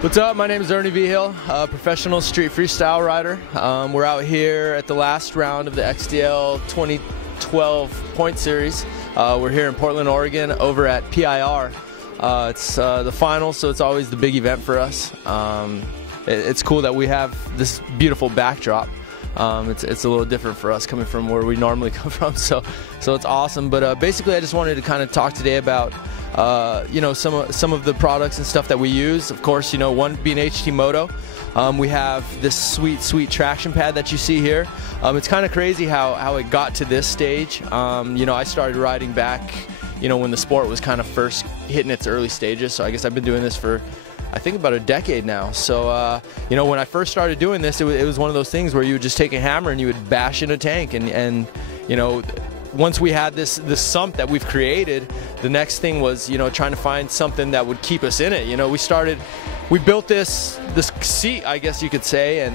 What's up? My name is Ernie Vigil, a professional street freestyle rider. We're out here at the last round of the XDL 2012 Point Series. We're here in Portland, Oregon, over at PIR. It's the final, so it's always the big event for us. It's cool that we have this beautiful backdrop. It's a little different for us coming from where we normally come from, so it's awesome. But basically, I just wanted to kind of talk today about some of the products and stuff that we use. Of course, one being HT Moto. We have this sweet traction pad that you see here. It's kind of crazy how it got to this stage. I started riding back, when the sport was kind of first hitting its early stages. So I guess I've been doing this for, I think, about a decade now. So, when I first started doing this, it was one of those things where you would just take a hammer and you would bash in a tank. And once we had this sump that we've created, the next thing was, trying to find something that would keep us in it. We built this seat, I guess you could say, and,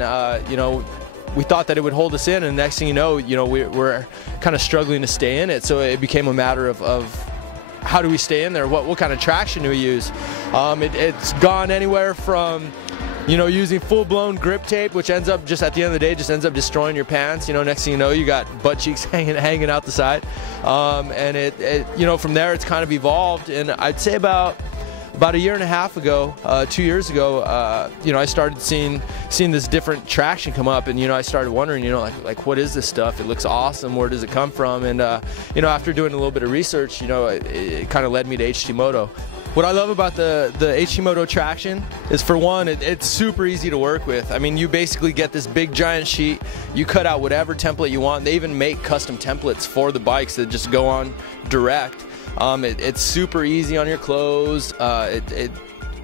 we thought that it would hold us in, and the next thing you know, we're kind of struggling to stay in it. So it became a matter of how do we stay in there? What kind of traction do we use? It's gone anywhere from, using full-blown grip tape, which ends up just at the end of the day just ends up destroying your pants. Next thing you know, you got butt cheeks hanging out the side, and from there it's kind of evolved. And I'd say about a year and a half ago, 2 years ago, I started seeing this different traction come up, and I started wondering, like what is this stuff? It looks awesome. Where does it come from? And after doing a little bit of research, it kind of led me to HT Moto. What I love about the HT Moto traction is, for one, it's super easy to work with. I mean, you basically get this big giant sheet, you cut out whatever template you want. They even make custom templates for the bikes that just go on direct. It's super easy on your clothes. It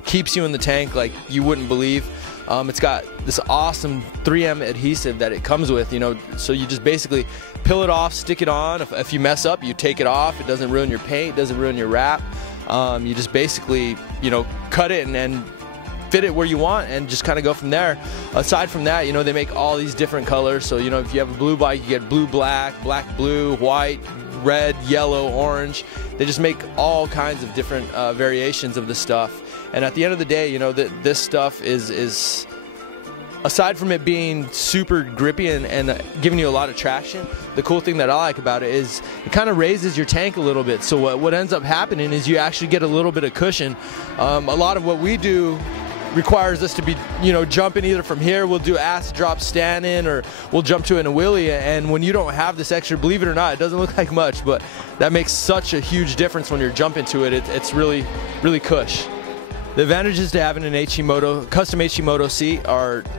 keeps you in the tank like you wouldn't believe. It's got this awesome 3M adhesive that it comes with, so you just basically peel it off, stick it on. If you mess up, you take it off. It doesn't ruin your paint, it doesn't ruin your wrap. You just basically, cut it and fit it where you want and just kind of go from there. Aside from that, they make all these different colors. So, if you have a blue bike, you get blue, black, black, blue, white, red, yellow, orange. They just make all kinds of different variations of the stuff. And at the end of the day, this stuff is aside from it being super grippy and giving you a lot of traction, the cool thing that I like about it is it kind of raises your tank a little bit. So what ends up happening is you actually get a little bit of cushion. A lot of what we do requires us to be, jumping either from here, we'll do acid drop standing, or we'll jump to it in a wheelie. And when you don't have this extra, believe it or not, it doesn't look like much, but that makes such a huge difference when you're jumping to it. It's really, really cush. The advantages to having an HT Moto, custom HT Moto seat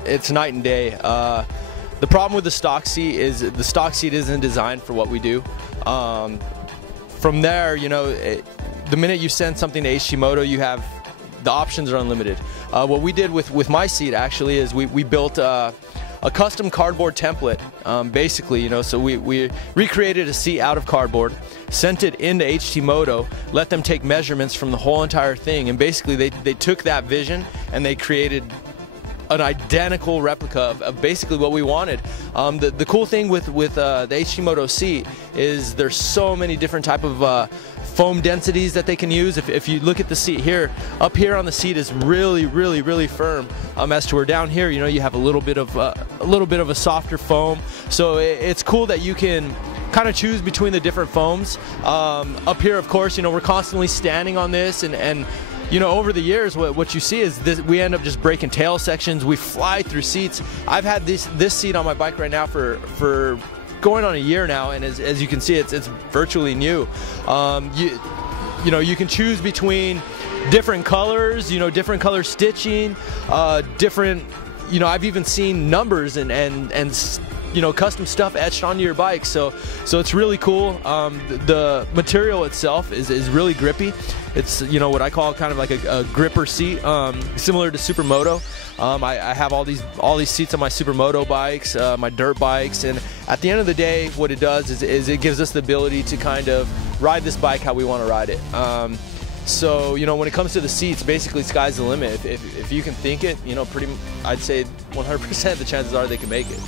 it's night and day. The problem with the stock seat is the stock seat isn't designed for what we do. From there, the minute you send something to HT Moto, the options are unlimited. What we did with my seat actually is we built a custom cardboard template, basically, so we recreated a seat out of cardboard, sent it into HT Moto, let them take measurements from the whole entire thing, and basically they took that vision and they created an identical replica of basically what we wanted. The cool thing with the HT Moto seat is there's so many different type of foam densities that they can use. If you look at the seat here, up here on the seat is really, really, really firm. As to where down here, you have a little bit of a softer foam. So it's cool that you can kind of choose between the different foams. Up here, of course, we're constantly standing on this, and over the years, what you see is we end up just breaking tail sections. We fly through seats. I've had this seat on my bike right now for going on a year now, and as you can see, it's virtually new. You can choose between different colors, different color stitching, different. I've even seen numbers and custom stuff etched onto your bike. So it's really cool. The material itself is really grippy. It's what I call kind of like a gripper seat, similar to Supermoto. I have all these seats on my Supermoto bikes, my dirt bikes, and at the end of the day, what it does is it gives us the ability to kind of ride this bike how we want to ride it. So when it comes to the seats, basically sky's the limit. If you can think it, I'd say 100% the chances are they can make it.